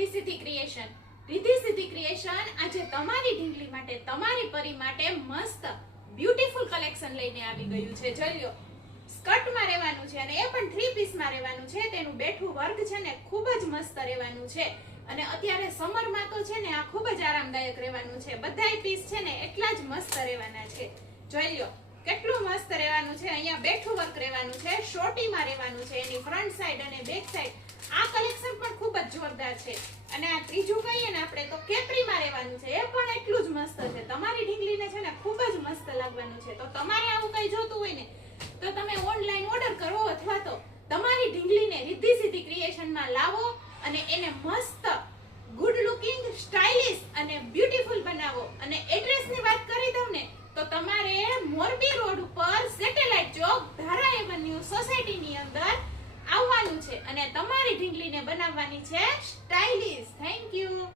રિદ્ધિ સિદ્ધિ ક્રિએશન. રિદ્ધિ સિદ્ધિ ક્રિએશન આજે તમારી ઢીંગલી માટે, તમારી પરી માટે મસ્ત બ્યુટીફુલ કલેક્શન લઈને આવી ગયું છે. જોઈ લો, સ્કર્ટમાં રહેવાનું છે અને એ પણ 3 પીસમાં રહેવાનું છે. તેનું બેઠું વર્ગ છે ને ખૂબ જ મસ્ત રહેવાનું છે અને અત્યારે સમરમાં તો છે ને આ ખૂબ જ આરામદાયક રહેવાનું છે. બધાય પીસ છે ને એટલા જ મસ્ત રહેવાના છે. જોઈ લો કેટલું મસ્ત રહેવાનું છે. અહીંયા બેઠું વર્ક રહેવાનું છે, શોર્ટીમાં રહેવાનું છે, એની ફ્રન્ટ સાઈડ અને બેક સાઈડ. આ કલેક્શન પણ ખૂબ જ જોરદાર છે. અને આ ત્રીજું કહીએ ને આપણે તો કેપરીમાં રહેવાનું છે, એ પણ એટલું જ મસ્ત છે. તમારી ઢીંગલીને છે ને ખૂબ જ મસ્ત લાગવાનું છે. તો તમારે આવું કઈ જોતું હોય ને તો તમે ઓનલાઈન ઓર્ડર કરો અથવા તો તમારી ઢીંગલીને રિદ્ધિ સિદ્ધિ ક્રિએશનમાં લાવો અને એને મસ્ત ગુડ લુકિંગ, સ્ટાઇલિશ અને બ્યુટીફુલ બનાવો. અને એડ્રેસની વાત કરી દઉં ને તો તમારે મોરબી રોડ ઉપર સેટેલાઇટ ચોક, ધારા એવન્યુ સોસાયટીની અંદર આવવાનું છે અને તમારી ઢીંગલીને બનાવવાની છે સ્ટાઇલિશ.